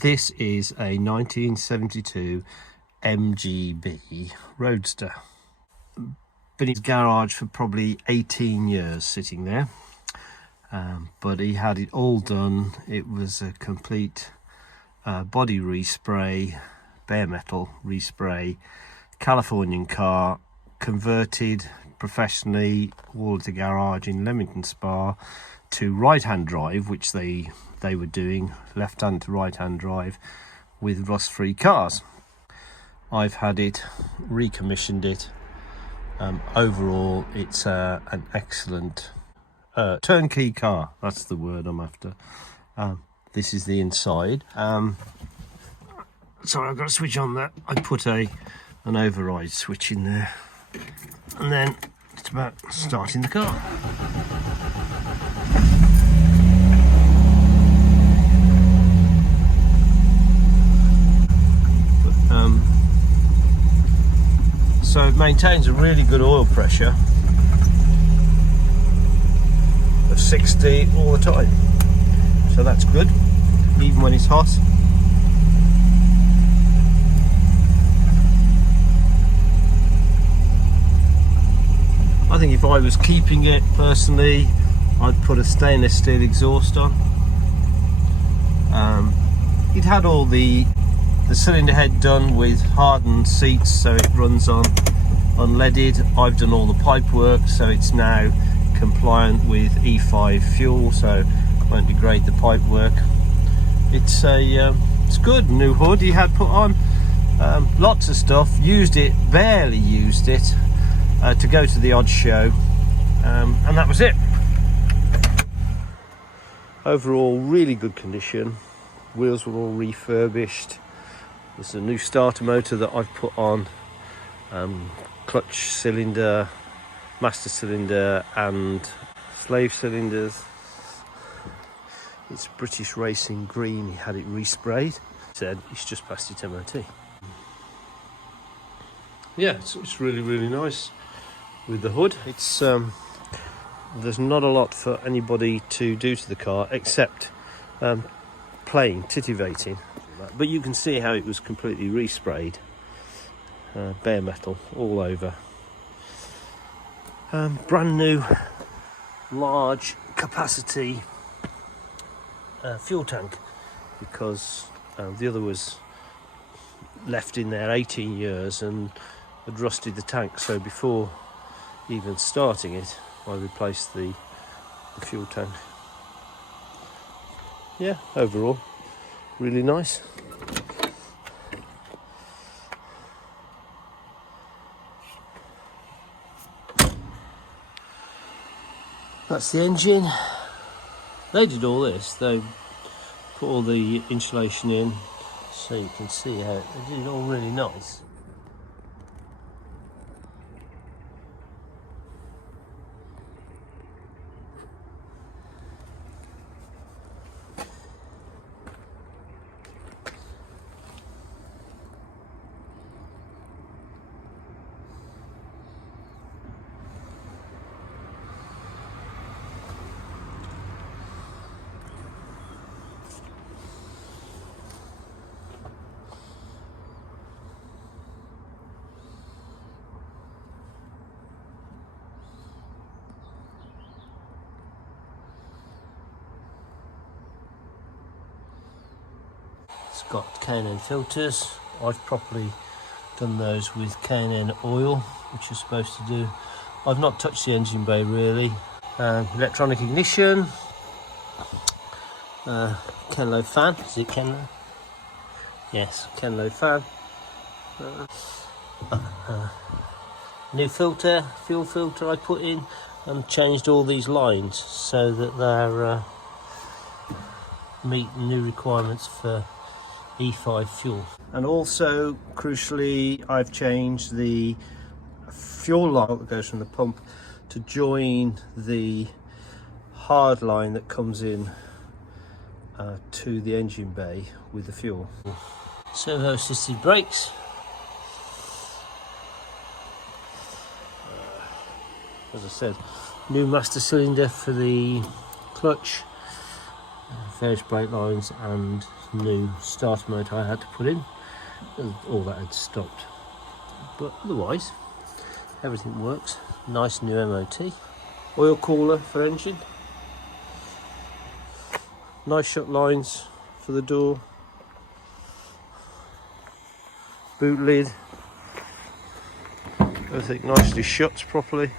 This is a 1972 MGB Roadster. Been in his garage for probably 18 years sitting there, but he had it all done. It was a complete body respray, bare metal respray, Californian car, converted professionally, all at the garage in Leamington Spa, to right-hand drive, which they were doing left-hand to right-hand drive with rust-free cars. I've had it, recommissioned it. Overall, it's an excellent turnkey car. That's the word I'm after. This is the inside. Sorry, I've got to switch on that. I put an override switch in there, and then it's about starting the car. So it maintains a really good oil pressure of 60 all the time, so that's good, even when it's hot. I think if I was keeping it personally, I'd put a stainless steel exhaust on. It had all the cylinder head done with hardened seats, so it runs on unleaded. I've done all the pipe work, so it's now compliant with E5 fuel, so won't degrade the pipe work. It's good. New hood he had put on, lots of stuff. Used it, barely used it, to go to the odd show, and that was it. Overall, really good condition. Wheels were all refurbished. There's a new starter motor that I've put on, clutch cylinder, master cylinder and slave cylinders. It's British Racing Green. He had it resprayed. Said it's just passed its MOT. Yeah, it's really nice with the hood. It's there's not a lot for anybody to do to the car except playing, titivating. But you can see how it was completely resprayed, bare metal all over. Brand new large capacity fuel tank, because the other was left in there 18 years and had rusted the tank, so before even starting it I replaced the fuel tank. Yeah, overall really nice. That's the engine. They did all this. They put all the insulation in, so you can see how they did it all really nice. It's got K&N filters. I've properly done those with K&N oil, which you're supposed to do. I've not touched the engine bay really. Electronic ignition. Kenlo fan. Is it Kenlo? Yes, Kenlo fan. New filter, fuel filter I put in, and changed all these lines so that they're meet new requirements for E5 fuel. And also, crucially, I've changed the fuel line that goes from the pump to join the hard line that comes in to the engine bay with the fuel. Servo assisted brakes. As I said, new master cylinder for the clutch, various brake lines and new starter motor I had to put in. All that had stopped, but otherwise everything works. Nice new MOT. Oil cooler for engine. Nice shut lines for the door. Boot lid. Everything nicely shuts properly.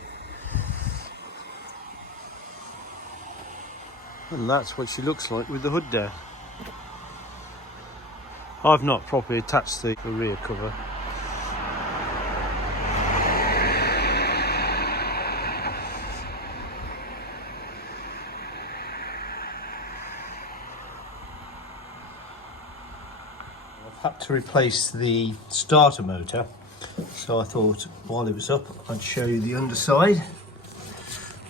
And that's what she looks like with the hood down. I've not properly attached the rear cover. I've had to replace the starter motor, so I thought while it was up I'd show you the underside.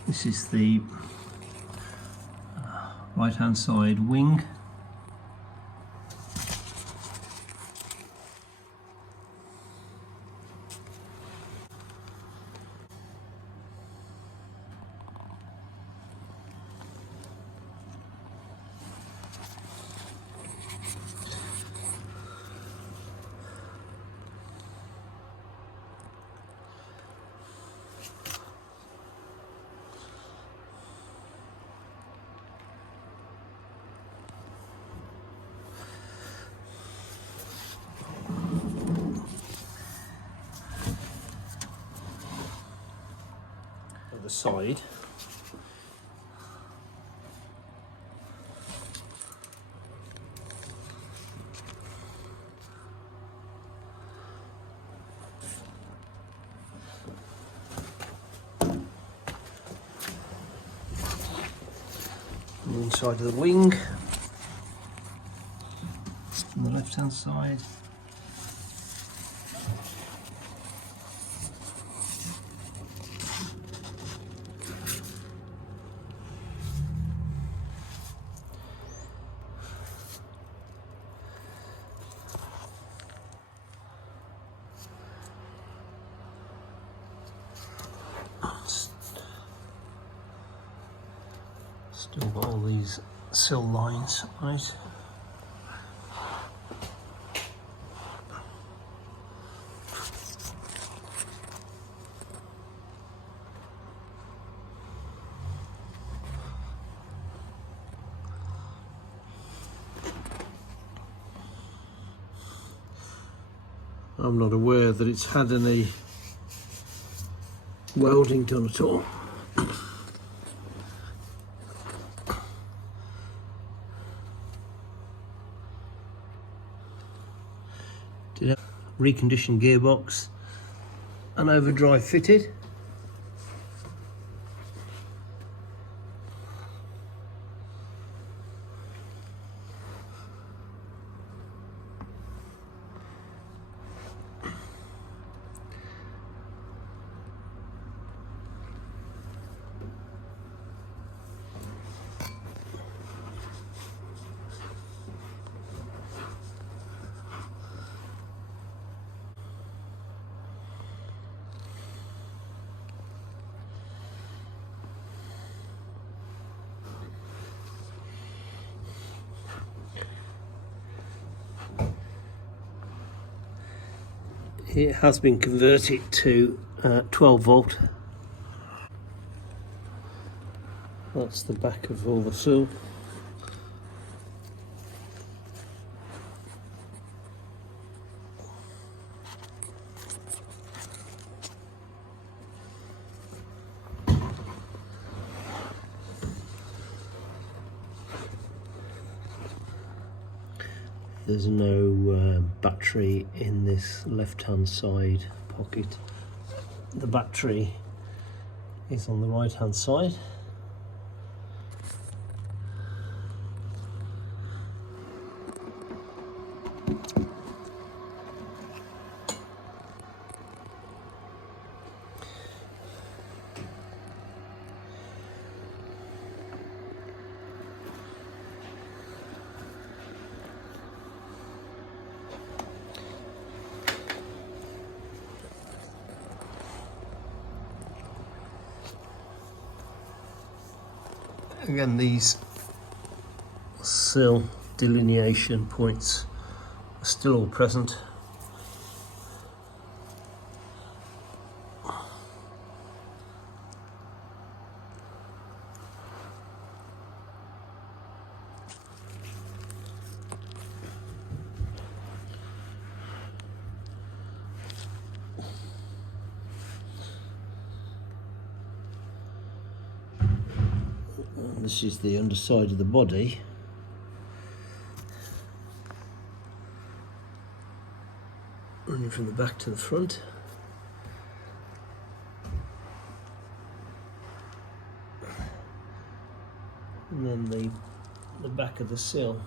This is the right hand side wing. The side. The inside of the wing. On the left hand side. Still got all these sill lines on it. I'm not aware that it's had any welding done at all. Did a reconditioned gearbox and overdrive fitted. It has been converted to 12 volt. That's the back of all the sill. There's no battery in this left-hand side pocket. The battery is on the right-hand side. Again, these sill delineation points are still all present. And this is the underside of the body. Running from the back to the front. And then the back of the sill.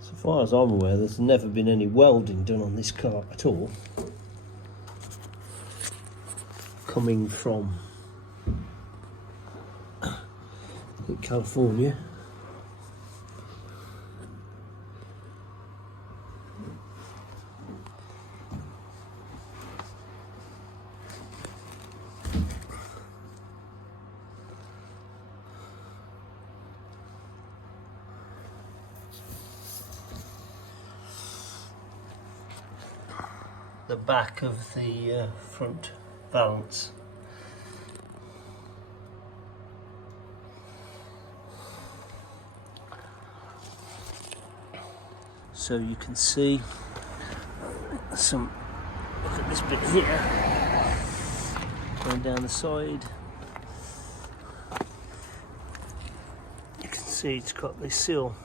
So far as I'm aware, there's never been any welding done on this car at all. Coming from California. The back of the front valance. So you can see some, look at this bit here, going down the side. You can see it's got this sill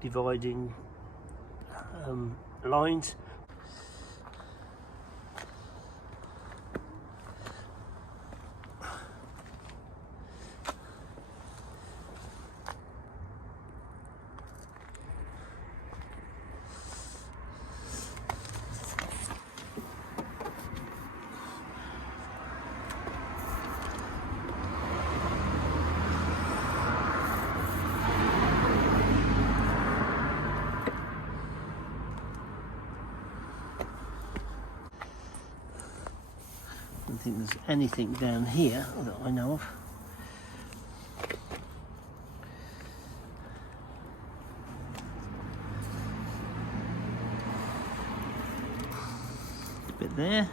dividing lines. I don't think there's anything down here that I know of. A bit there.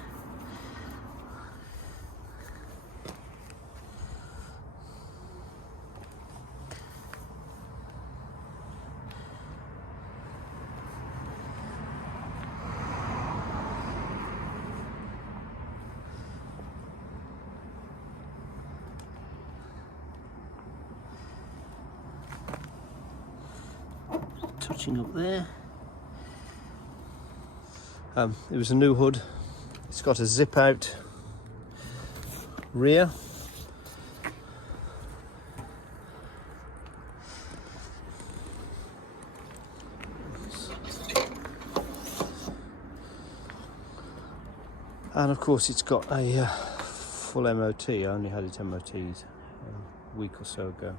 Touching up there. It was a new hood. It's got a zip out rear. And of course it's got a full MOT. I only had it MOT'd a week or so ago.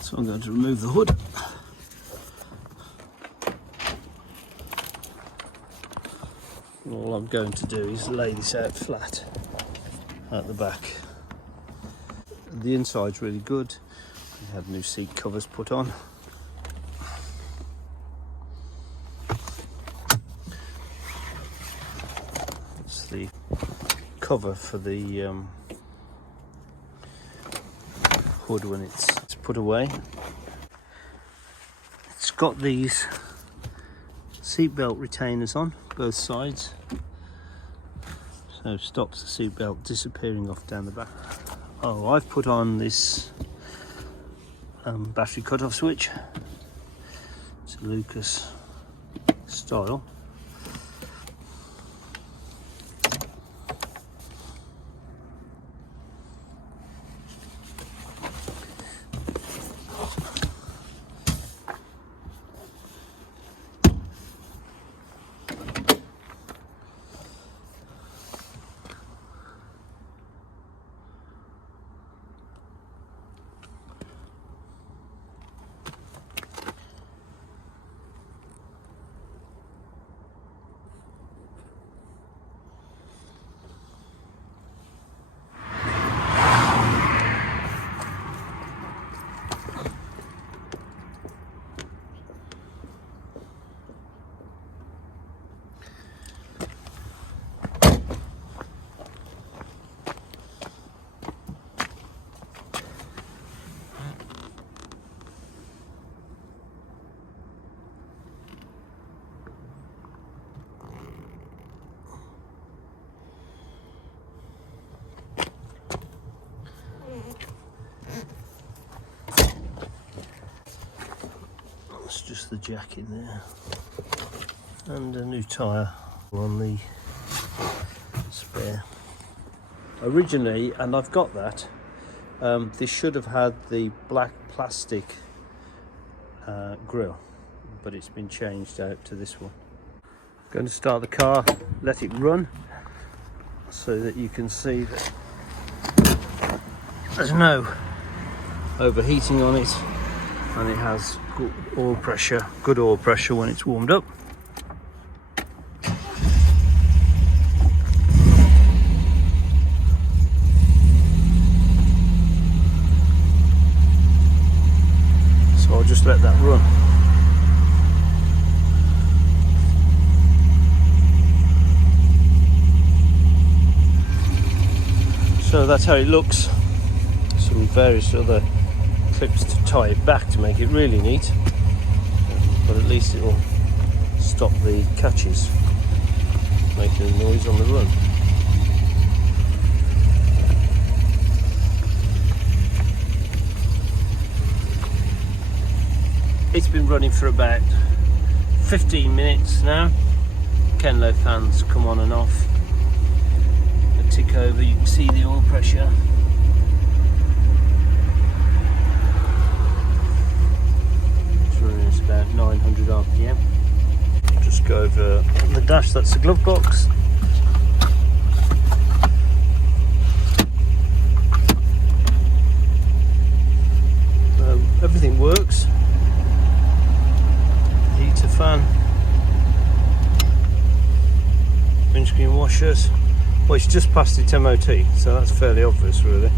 So I'm going to remove the hood. And all I'm going to do is lay this out flat at the back. The inside's really good. We had new seat covers put on. It's the cover for the hood when it's put away. It's got these seatbelt retainers on both sides, so it stops the seatbelt disappearing off down the back. Oh, I've put on this battery cut-off switch. It's a Lucas style. jack in there, and a new tyre on the spare. Originally, and I've got that, this should have had the black plastic grille, but it's been changed out to this one. I'm going to start the car, let it run, so that you can see that there's no overheating on it, and it has good oil pressure when it's warmed up. So I'll just let that run. So that's how it looks. Some various other clips to tie it back to make it really neat, but at least it will stop the catches making a noise on the run. It's been running for about 15 minutes now. Kenlo fans come on and off. A tick over, you can see the oil pressure. It's running at about 900 RPM. Just go over the dash, that's the glove box. Everything works. Heater, fan, windscreen washers. Well, it's just past its MOT, so that's fairly obvious, really.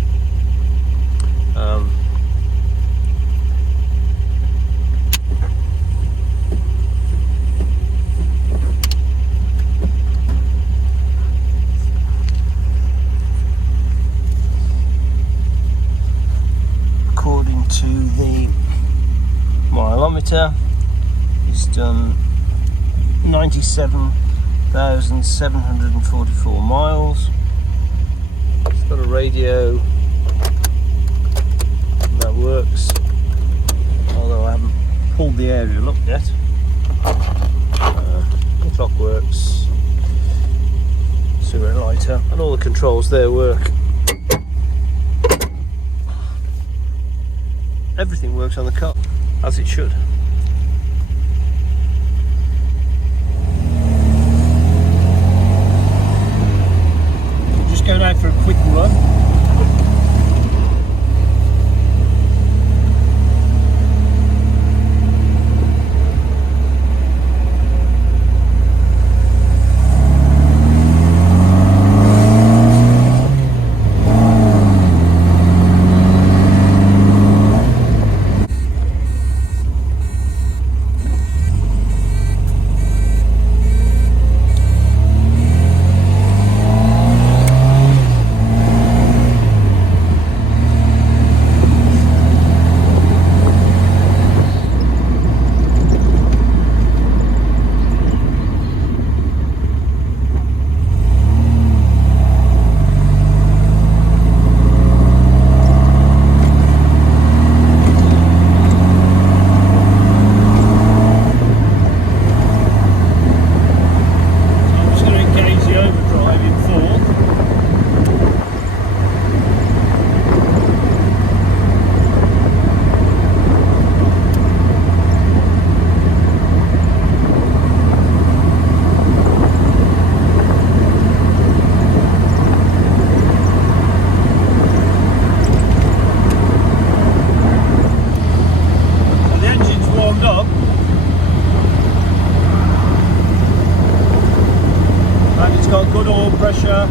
According to the mileometer, it's done 97,744 miles. It's got a radio that works, although I haven't pulled the aerial up yet. The clock works, cigarette lighter, and all the controls there work. Everything works on the car as it should. Just going out for a quick run. Got good oil pressure.